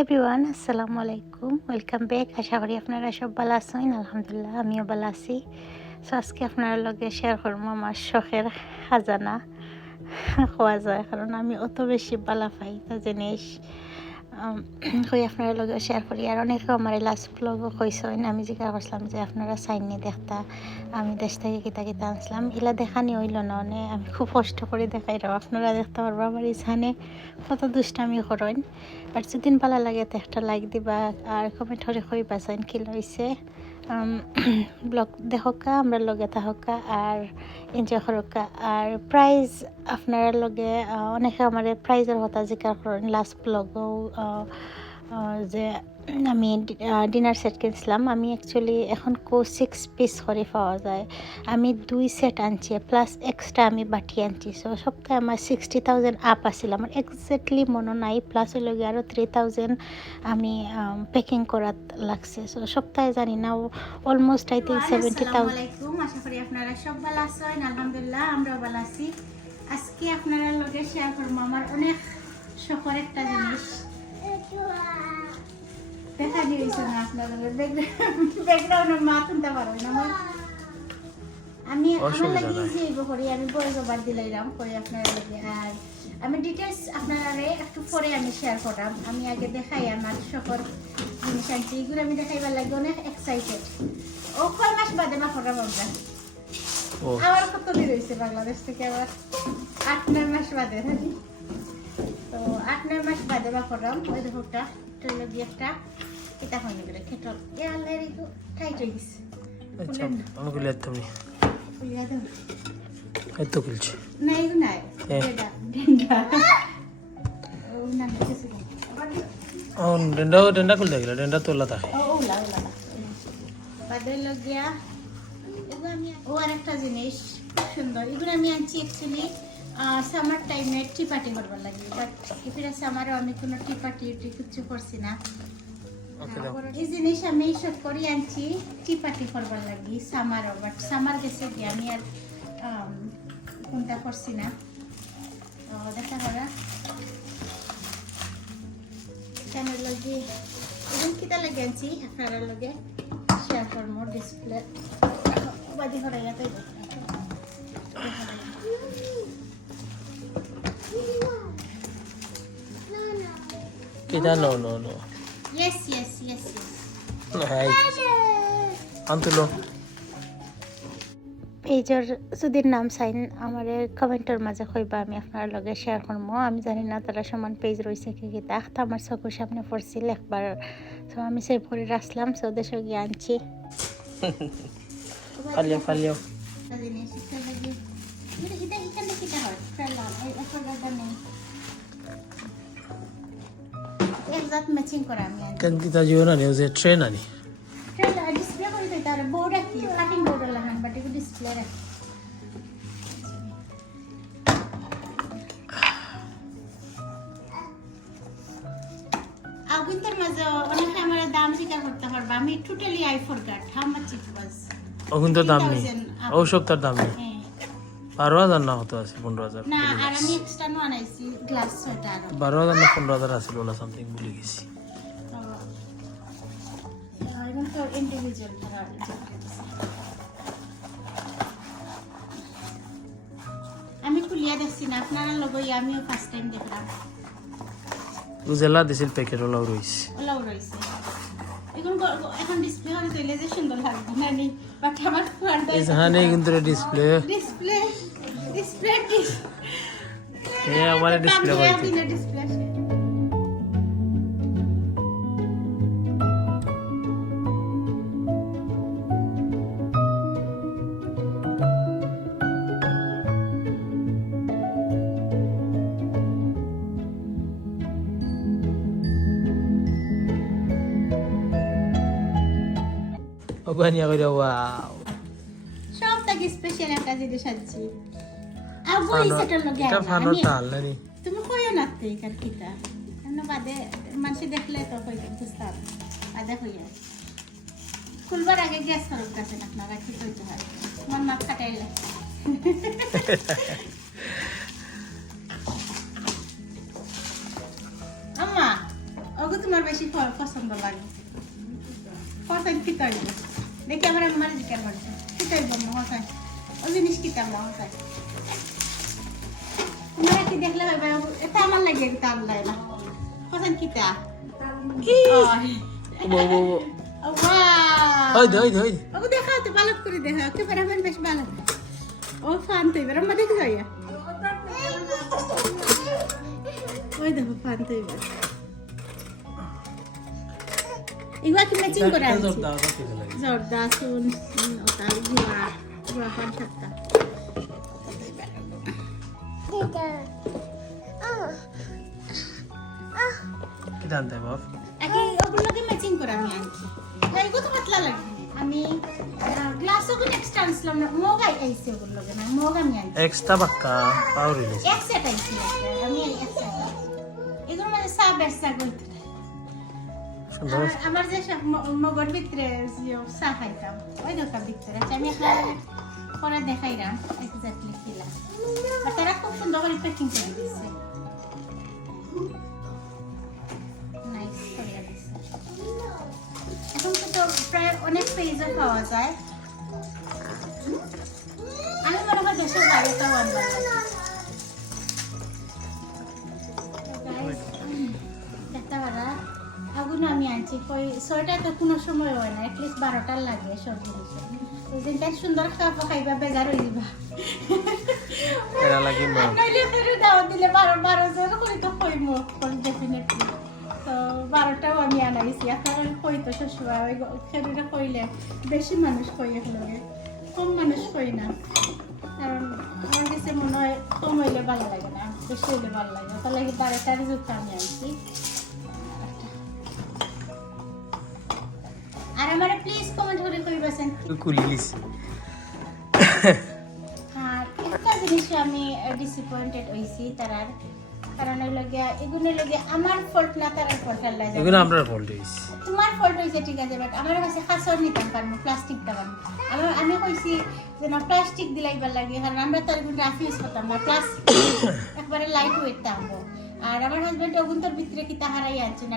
Everyone, আসসালামু আলাইকুম, welcome back. আশা করি আপনারা সব ভালো আছেন। আলহামদুলিল্লাহ আমিও ভালো আছি। সো আজকে আপনার লগে শেয়ার করবো আমার শখের খাজানা খাওয়া যায়, কারণ আমি অত বেশি ভালো পাই তা জিনিস কই আপনার লগে শেয়ার করি। আর অনেকে আমার লাস্ট ব্লগও কইসেন, আমি জিজ্ঞাসা করছিলাম যে আপনারা চাইনি দেখতা আমি দেশ থেকে কিতা কিতা আনছিলাম, এগুলা দেখানি হইল না। আমি খুব কষ্ট করে দেখাই রাও, আপনারা দেখতে পারবো আমার ইছানে কত দুষ্টামি করেন। আর যদি ভালো লাগে তো একটা লাইক দিবা আর কমেন্ট করে কইবা চাইন কি লইছে। ব্লগ দেখোকা, আমরা লগে থাকা আর এনজয় করোকা। আর প্রাইজ আপনার লগে অনেকে আমার প্রাইজের কথা জিজ্ঞাসা করেন লাস্ট ব্লগও, যে আমি ডিনার সেট কিনছিলাম। আমি অ্যাকচুয়ালি এখন 6 পিস করে পাওয়া যায়, আমি 2 সেট আনছি প্লাস এক্সট্রা আমি বাটি আনছি। সো সপ্তাহে আমার 60,000 আপ আসছিল, আমার এক্স্যাক্টলি মনে নাই। প্লাস হইল গিয়ে আরও 3,000 আমি প্যাকিং করার লাগছে। সো সপ্তাহে জানি না অলমোস্ট আই থিঙ্ক 70,000। আশা করি আপনারা সব ভালো আছেন। আলহামদুলিল্লাহ আমরাও ভালো আছি। আজকে আপনারা লগে শেয়ার করবো আমার অনেক শখের একটা জিনিস। দেখা দিয়েছে না আপনাদের ব্যাকগ্রাউন্ডে মা তুলতে পারো না। আমি আমার লাগে ইজি করি, আমি বই জবার দিলাম কই আপনারা লাগে। আর আমি ডিটেলস আপনারা একটু পরে আমি শেয়ার করলাম। আমি আগে দেখাই আমার শখের জিনিস আনছি, এগুলো আমি দেখাইবার লাগে অনেক এক্সাইটেড। ও কয় মাস বাদে মা ফোটা পাবো, আবার কত দিন হয়েছে বাংলাদেশ থেকে, আবার 8-9 মাস বাদে। তো 8-9 মাস বাদে বা করলাম। ওই দেখোটা ট্রেলে একটা এটা হয়নি করে খেটল এ আল্লাহ রেখো টাইট হয়ে গেছে। আচ্ছা আমি বলি তুমি খুলিয়া দাও এত খুলছে না, এই নাই ডেডা ডেন্ডা ও না কিছু ও ডেন্ডা খুলতে গেল, ডেন্ডা তোলা থাকে। ও ওলা বাদে লগিয়া এগুলো আমি ও আরেকটা জিনিস সুন্দর, এগুলো আমি আনছি অ্যাকচুয়ালি সামার টাইমে টি পার্টি করবার লাগে। বাট এপিরা সামারও আমি কোনো টি পার্টি কিছু করছি না। এই জিনিস আমি সব করি আনছি টি পার্টি করবার লাগি সামারও, বাট সামার গেছে কি আমি আর কোনটা করছি না। দেখা করা কেনার লাগে এবং কিতা লাগে আনছি আপনারা লগে শেয়ার করবো। ডিসপ্লে বাদি হরাই যাতে কিটা নো নো নো yes হাই আনতুলো পেজের যদি নাম চাইন আমার কমেন্টের মাঝে কইবা, আমি আপনার লগে শেয়ার করবো। আমি জানি না তারা সমান পেজ রয়েছে কি কিতা, আমার চোখের সামনে পড়ছিল একবার। তো আমি সেভ করে রাখলাম, সো দেশে গিয়ে আনছি। ফালিও ম্যাচিং করা আমি কেন কিটা জিও না নিউজে ট্রেন আনি ডিসপ্লে করে দিই। তার বোর্ড রাখি, কাটিং বোর্ড লাগান, বাট এগুলো ডিসপ্লে রাখি। আগুনটার মাঝে অনেকে আমার দাম জিজ্ঞাসা করতে পারবা। আমি totally I forgot how much it was. ওখান তো দাম নেই, ও সপ্তাহ দাম নেই। 12,000 না হতো আছে 15,000 না, আর আমি এক্সট্রা নো আনাইছি গ্লাস সোয়েটার 12,000 না 15,000 আছে বলা সামথিং ভুলে গেছি। এবং তো ইন্ডিভিজুয়াল করা। আমি খুলিয়া দেখছি না, আপনারা লগই আমিও ফার্স্ট টাইম দেখলাম। উজেলা দিছিল প্যাকেট ওলাও রইছে ওলাও রয়েছে এখন ডিসপ্লে হলে তৈলে যে সুন্দর লাগবে না নি, বাট আমার ফ্রন্টটা এই জাহানে কিন্তু ডিসপ্লে ডিসপ্লে এ আমার ডিসপ্লে করতে ডিসপ্লে ওখানে কইরা ওয়াও সব থেকে স্পেশাল একটা জিনিস আছে। আবু এই সেটার লগে এটা ফানো টাল নানি তুমি কইও না তে কার কিটা না বাদে মানুষ দেখলে তো কই বুঝতাম বাদে কইয়া খুলবার আগে গ্যাস করব কাছে না আপনারা কি কইতে হয় মন মাথা কাটাইলে। আম্মা ওগো তোমার আমার বেশি পছন্দ লাগে হসাই কি তাই দেখি আমার আমার জিজ্ঞাসা করছে কি তাই বলবো হসাই ও জিনিস কি তাই হসাই তোমরা কি দেখলে এটা আমার লাগে এটা আমার লাগে না হসাই কি তা ওই দই ও দেখা তো ভালো করে দেখা কি বরাবর বেশ ভালো ও ফান তো এবার আমরা দেখে যাই ওই দেখো ফান তো এবার এগুলা কি ম্যাচিং করে আনছি জর্দা সুন তার গুয়া ফান সাতটা কি জানতে বাপ আগে ওগুলোকে ম্যাচিং করে আমি আনছি এগুলো তো পাতলা লাগে আমি গ্লাস ওগুলো এক্সট্রা আনছিলাম না মগাই আইছে ওগুলোকে না মগ আমি আনছি এক্সট্রা বাক্কা পাউরি লিস এক সেট আইছে আমি এক সেট এগুলো মানে সাব বেসা করতে আমার যে মগর ভিতরে যে চা খাইতাম ওই দোকান ভিতরে আমি একটা পরে দেখাইলাম এক্স্যাক্টলি কিলা আর তারা খুব সুন্দর করে প্যাকিং করে দিচ্ছে নাইস করে দিচ্ছে এখন তো প্রায় অনেক পেজও পাওয়া যায় আমি মনে হয় দেশের বাইরেটাও আনবার দেখতে পারা আগুন আমি আনছি কই 6টা তো কোনো সময় হয় না অ্যাটলিস্ট 12টা লাগে সব জিনিস ওই দিনটা সুন্দর খাইবা বেজার হয়ে যাবা এরা লাগি মগ নইলে ফেরু দাও দিলে 12 জন কই তো কইমু ডেফিনেটলি তো 12টাও আমি আনাইছি আপনারা কই তো শ্বশুরা ওই ফেরুটা কইলে বেশি মানুষ কই একলগে কম মানুষ কই না কারণ আমার কাছে মনে হয় কম হইলে ভালো লাগে না বেশি হইলে ভালো লাগে তার লাগে 12টার জুতা আমি আনছি আর আমারে প্লিজ কমেন্ট করে কইবেন কুলিলিস আর একটা জিনিস আমি ডিসঅ্যাপয়েন্টেড হইছি তারার কারণ ওই লাগে এগুলো লাগে আমার ফল্ট না তারার ফল্ট লাগে এগুলো আমরার ফল্ট হইছে তোমার ফল্ট হইছে ঠিক আছে বাট আমার কাছে খাসর নিতাম পারবো প্লাস্টিক দাম আমি কইছি যে না প্লাস্টিক দিলাইবার লাগে কারণ আমরা তার এগুলো রাফ ইউজ করতাম না প্লাস্টিক একবারে লাইট ওয়েট থাকবো আর আমার হাজবেন্ড ওগুনটার ভিতরে কি তাহারাই আনছে না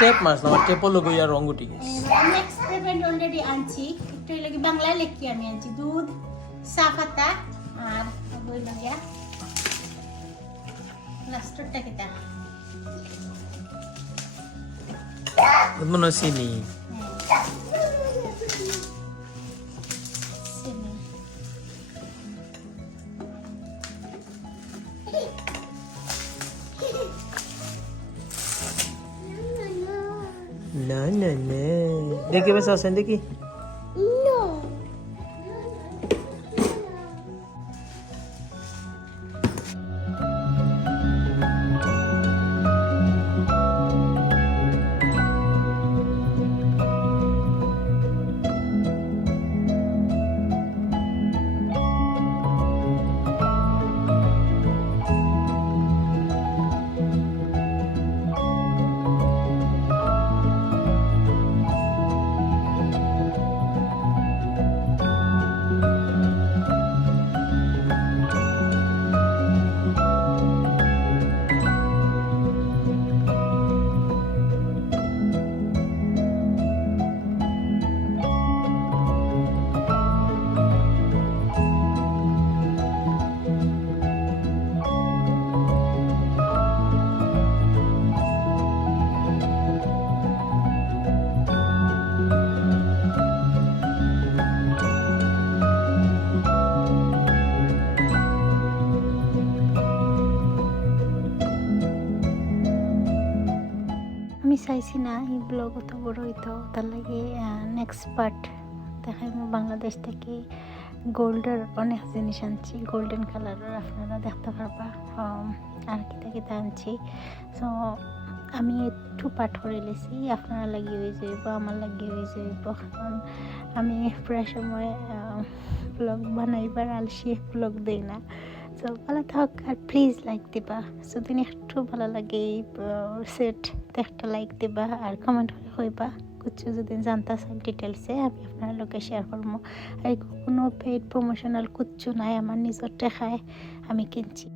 টেপ মাছ না টেপও লোক ইয়া রং উঠি আমি এক্সপেরিমেন্ট অলরেডি আনছি একটু লাগে বাংলায় লেখি আমি আনছি দুধ চা পাতা আর ওই লাগিয়া লাস্টটা কিটা মনে হয় চিনি চিনি না দেখি বেশ আসেন দেখি আমি চাইছি না এই ব্লগ অত বড় হইতো তার লাগে নেক্সট পার্ট দেখাই বাংলাদেশ থেকে গোল্ডের অনেক জিনিস আনছি গোল্ডেন কালারের আপনারা দেখতে পারবা আর কিতা আনছি সো আমি একটু পাঠ করে লেছি আপনারা লাগিয়ে হয়ে যাইব আমার লাগিয়ে হয়ে যাইব কারণ আমি প্রায় সময় ব্লগ বানাইবার আলসি ব্লগ দেই না সো ভালো থাক আর প্লিজ লাইক দিবা যদি একটু ভালো লাগে এই সেট একটা লাইক দিবা আর কমেন্ট করে হইবা কিছু যদি জানতে চাই ডিটেলসে আমি আপনার লোকে শেয়ার করবো আর কোনো পেইড প্রমোশনাল কিচ্ছু নাই আমার নিজের টাকায় আমি কিনছি